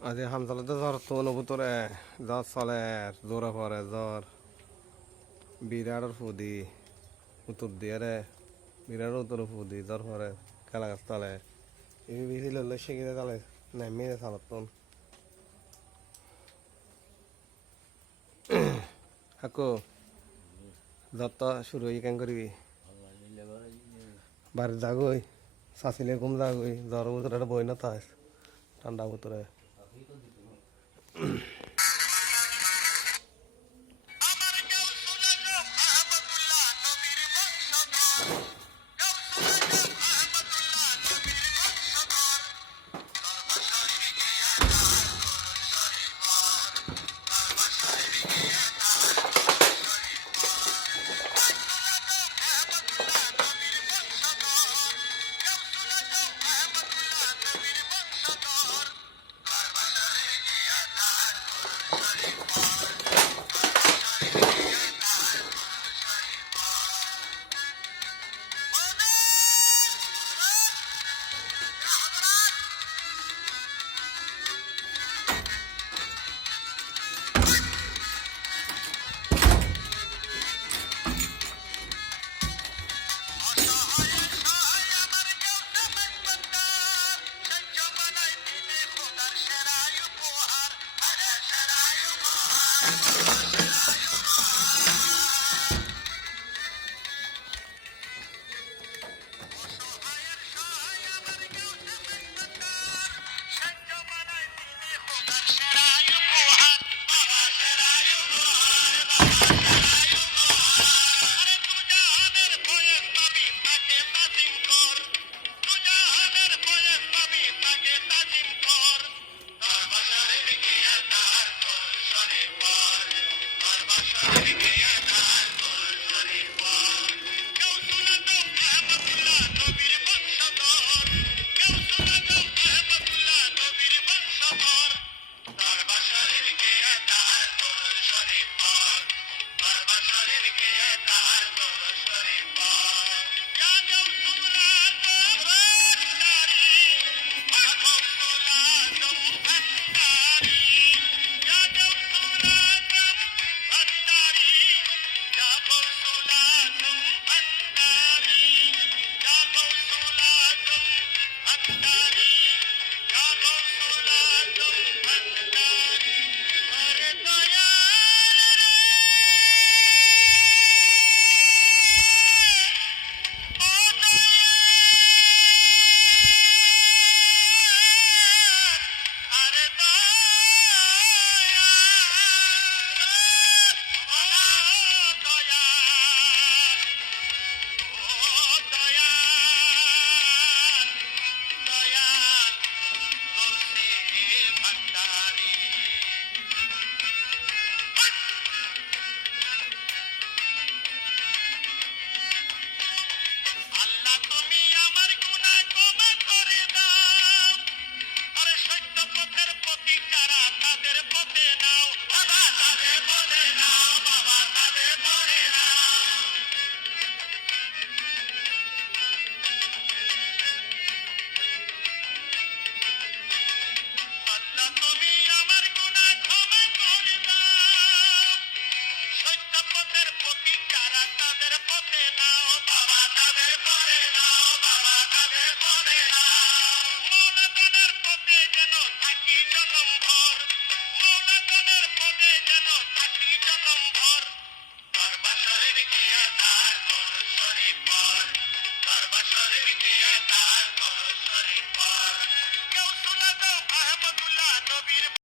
আজি হামজালাতে জ্বর তো অনুভূতরে জ্বর চলে জোরে পরে জ্বর বিরাটের ফুদি উত্তর দিয়ে রে বিরাট উত্তর ফুদি জ্বর পরে খেলা গাছ তালে এই বেশি লড়লে শিখিতে তালে নেমে চালাতন হাকো জ্বর তো শুরু হয়ে কেন করবি বাড়ি যাগই চাচিলে কম যাগই জ্বর ভিতরে বই না তাই ঠান্ডা ভিতরে